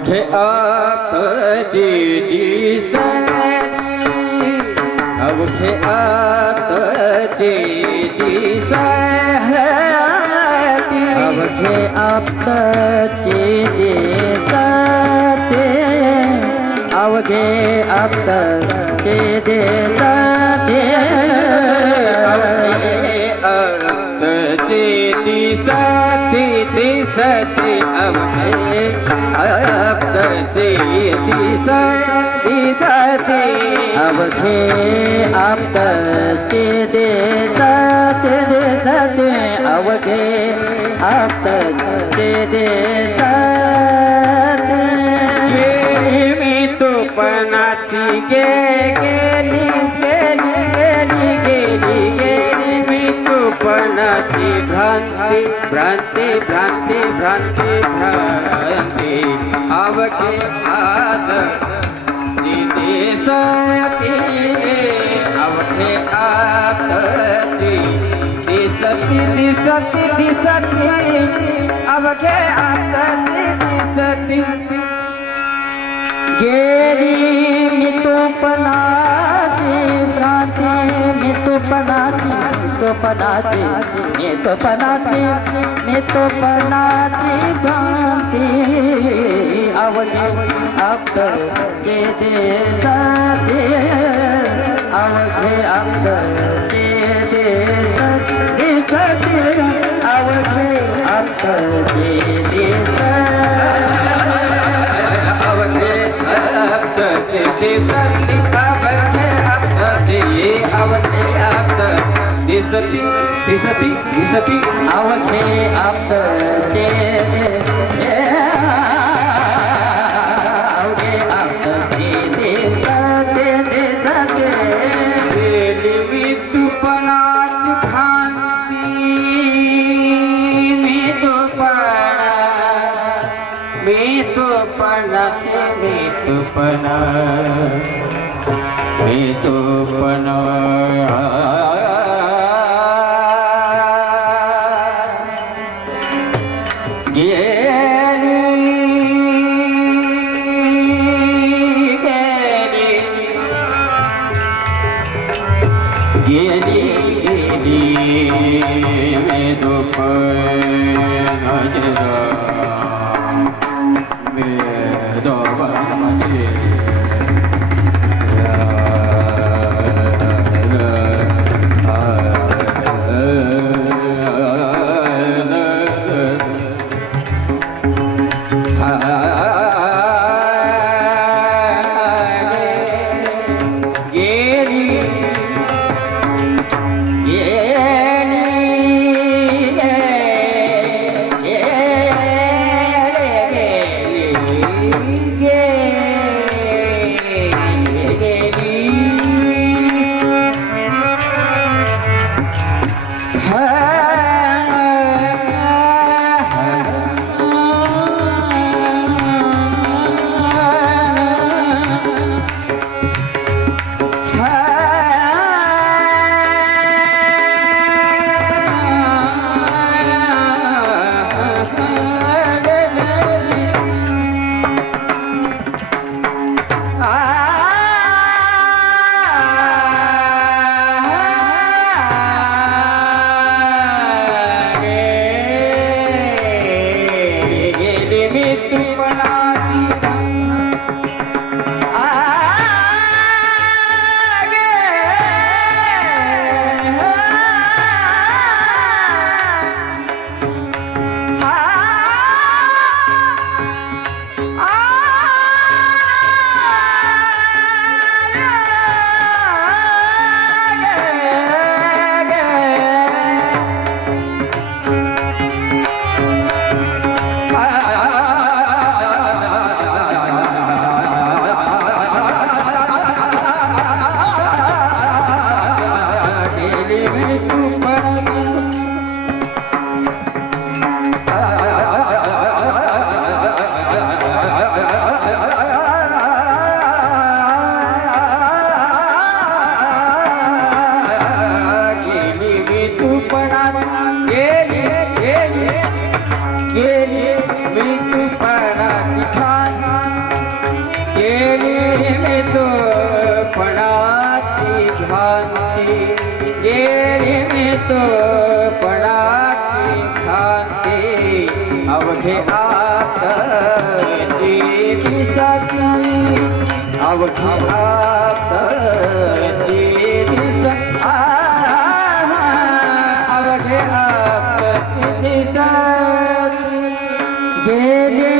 अवघे आतची दिसरी अवघे आतची दिसरी अवघे आपचे देसाते अवघे आपचे देसाते अवघे दिसती दिसती अवघे आतची दिसती दिसती अवघे आपचे देसाते देसाते अवघे आपचे देसाते मी तुपणाची गे गेली गेली गेली गेली गे मी भ्रांती भ्रांती भ्रांती भ्रांती भ्रांती. आवके आज जिथे सती आवके आतची दिसती दिसती दिसती अवघे आतची दिसती. गेली मी तो पणाची भ्रांती मी तो पणाची. तो पणाची मी तो पणाची मी तो पणाची भ्रांती आवडी आप जे दे जाते आवडे आप जे दे दिसते आवडे आप जे दे अवघे आतची दिसती अवघे आतची अवघे आत दिसती दिसती दिसती आवडे आप जे दे जाते दे मी तुपणाची तुपणा मी मी तुपणा मी तुपणा दुपणाची मी केली मी तुपणा छान. केली मी तुपणाची घाण. केली मी अवघे आत जी दिसत अवघे आत जी दिसत अवघे आप गेले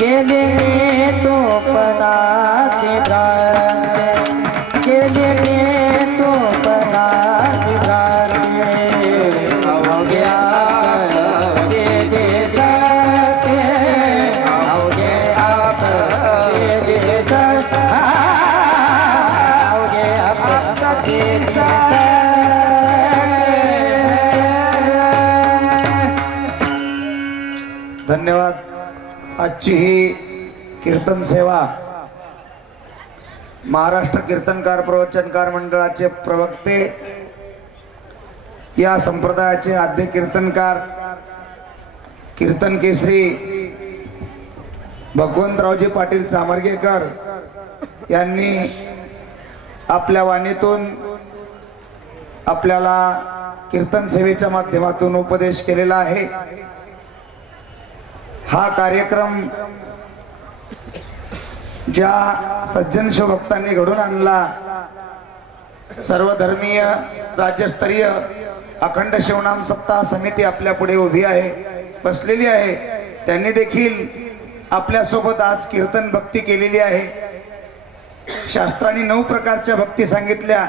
गेले मी तू पणाची गेले मी तू पणाची अवघ्या गेले जाते अवघे आप गेले अवघे आप धन्यवाद। आजची ही कीर्तन सेवा महाराष्ट्र कीर्तनकार प्रवचनकार मंडळाचे प्रवक्ते या संप्रदायाचे आद्य कीर्तनकार कीर्तन केसरी भगवंतरावजी पाटील चामर्गेकर यांनी आपल्या वाणीतून आपल्याला कीर्तन सेवेच्या माध्यमातून उपदेश केलेला आहे. हा कार्यक्रम ज्या सज्जन शिवभक्तांनी घडून आणला सर्वधर्मीय राज्यस्तरीय अखंड शिवनाम सप्ताह समिती आपल्या पुढे उभी आहे बसलेली आहे. त्यांनी देखील आपल्यासोबत आज कीर्तन भक्ती केलेली आहे. शास्त्राने नऊ प्रकारच्या भक्ती सांगितल्या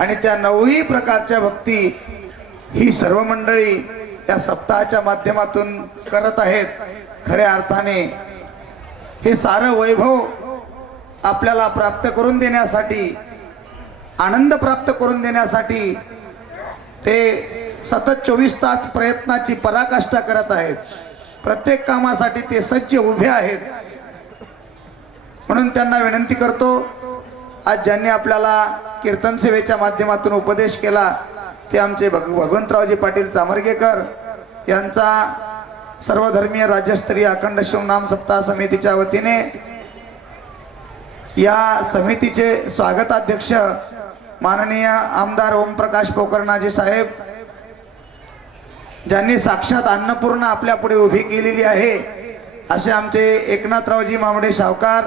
आणि त्या नऊही प्रकारच्या भक्ती ही सर्व मंडळी त्या सप्ताहाच्या माध्यमातून करत आहेत. खऱ्या अर्थाने हे सारं वैभव आपल्याला प्राप्त करून देण्यासाठी आनंद प्राप्त करून देण्यासाठी ते सतत चोवीस तास प्रयत्नाची पराकाष्ठा करत आहेत. प्रत्येक कामासाठी ते सज्ज उभे आहेत. म्हणून त्यांना विनंती करतो आज ज्यांनी आपल्याला कीर्तन सेवेच्या माध्यमातून उपदेश केला ते आमचे भग भगवंतरावजी पाटील चामर्गेकर यांचा सर्वधर्मीय राज्यस्तरीय अखंड शिवनाम सप्ताह समितीच्या वतीने या समितीचे स्वागताध्यक्ष माननीय आमदार ओमप्रकाश पोकरणाजी साहेब ज्यांनी साक्षात अन्नपूर्णा आपल्या पुढे उभी केलेली आहे असे आमचे एकनाथरावजी मामडे सावकार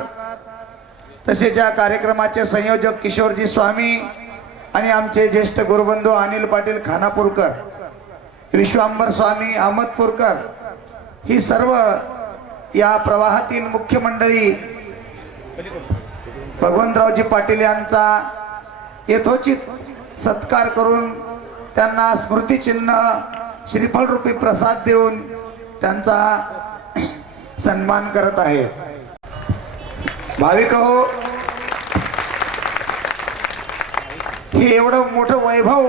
तसेच या कार्यक्रमाचे संयोजक किशोरजी स्वामी आणि आमचे ज्येष्ठ गुरुबंधू अनिल पाटील खानापूरकर. विश्वांबर स्वामी अहमदपूरकर ही सर्व या प्रवाहातील मुख्य मंडळी भगवंतरावजी पाटील यांचा यथोचित सत्कार करून त्यांना स्मृतिचिन्ह श्रीफलरूपी प्रसाद देऊन त्यांचा सन्मान करत आहे भाविक हो हे एवढं मोठं वैभव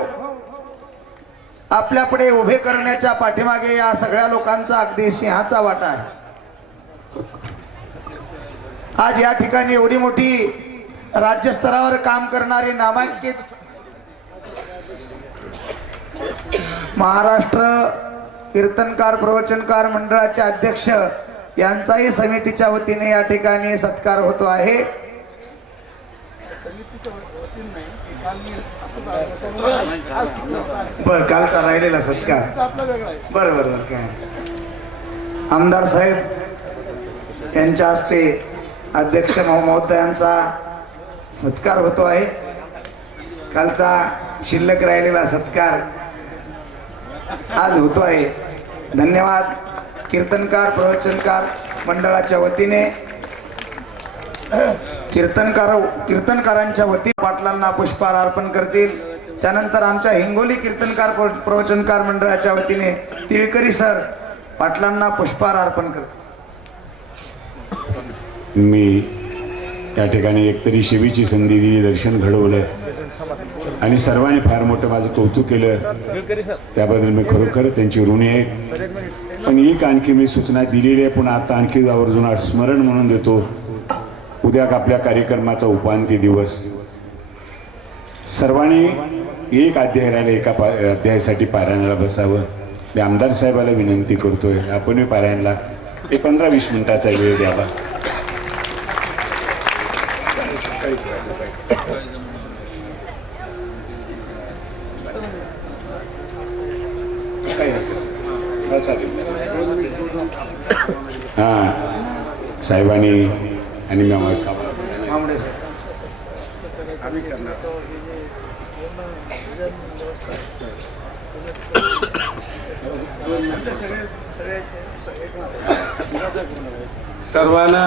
आपल्यापुढे उभे करण्याच्या पाठीमागे या सगळ्या लोकांचा अगदी सिंहाचा वाटा आहे. आज या ठिकाणी एवढी मोठी राज्यस्तरावर काम करणारी नामांकित महाराष्ट्र कीर्तनकार प्रवचनकार मंडळाचे अध्यक्ष यांचाही समितीच्या वतीने या ठिकाणी सत्कार होतो आहे. बर कालचा राहिलेला सत्कार. बर बर बर काय. आमदार साहेब यांच्या हस्ते अध्यक्ष महोदयांचा सत्कार होतो आहे. कालचा शिल्लक राहिलेला सत्कार आज होतो आहे. धन्यवाद कीर्तनकार प्रवचनकार मंडळाच्या वतीने. कीर्तनकार कीर्तनकारांच्या वतीने पाटलांना पुष्पहार अर्पण करतील. त्यानंतर आमच्या हिंगोली कीर्तनकार प्रवचनकार मंडळाच्या वतीने तिळकरी सर पाटलांना पुष्पहार अर्पण करतील. मी या ठिकाणी एकतरी शिवीची संधी दिली दर्शन घडवलं. आणि सर्वांनी फार मोठं माझं कौतुक केलं. त्याबद्दल मी खरोखर त्यांची ऋणी आहे. पण एक आणखी मी सूचना दिलेली आहे पण आता आणखी आवर्जून स्मरण म्हणून देतो. उद्या आपल्या कार्यक्रमाचा उपांत्य दिवस. सर्वांनी एक अध्याय राहिला एका पा अध्यायासाठी पारायणाला बसावं. मी आमदार साहेबाला विनंती करतोय. आपणही पारायणला एक पंधरा वीस मिनिटाचा वेळ द्यावा. हां. साहेबांनी आणि मी आम्हाला सर्वांना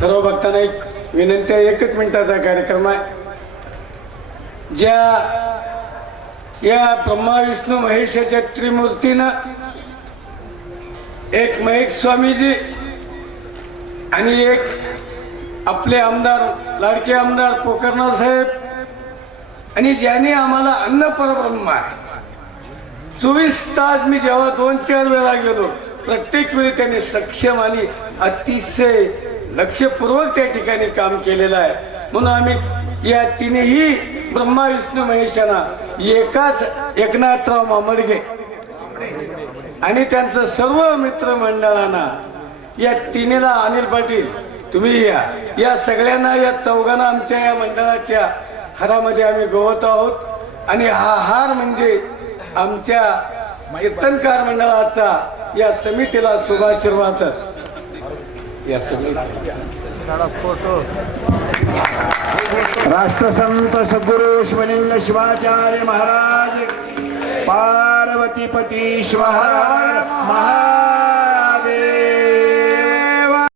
सर्व भक्तांना एक विनंती आहे एकच मिनिटाचा कार्यक्रम आहे. ज्या या ब्रह्मा विष्णू महेशाच्या त्रिमूर्तीनं एक महेश स्वामीजी आणि एक आपले आमदार लाडके आमदार पोकरनाथ साहेब आणि ज्याने आम्हाला अन्न परब्रह्म आहे. चोवीस तास मी जेव्हा दोन चार वेळा गेलो प्रत्येक वेळी त्यांनी सक्षम आणि अतिशय लक्षपूर्वक त्या ठिकाणी काम केलेलं आहे. म्हणून आम्ही या तिन्ही ब्रह्मा विष्णू महेशांना एकाच एकनाथराव मामडगे आणि त्यांचं सर्व मित्रमंडळांना या तिन्हीला अनिल पाटील तुम्ही या. या सगळ्यांना या चौघांना आमच्या या मंडळाच्या हारामध्ये आम्ही गवत आहोत. आणि हा हार म्हणजे आमच्या कीर्तनकार मंडळाचा या समितीला शुभाशीर्वाद या राष्ट्रसंत सद्गुरु शिवलिंग शिवाचार्य महाराज पार्वतीपती शिवहर महाराज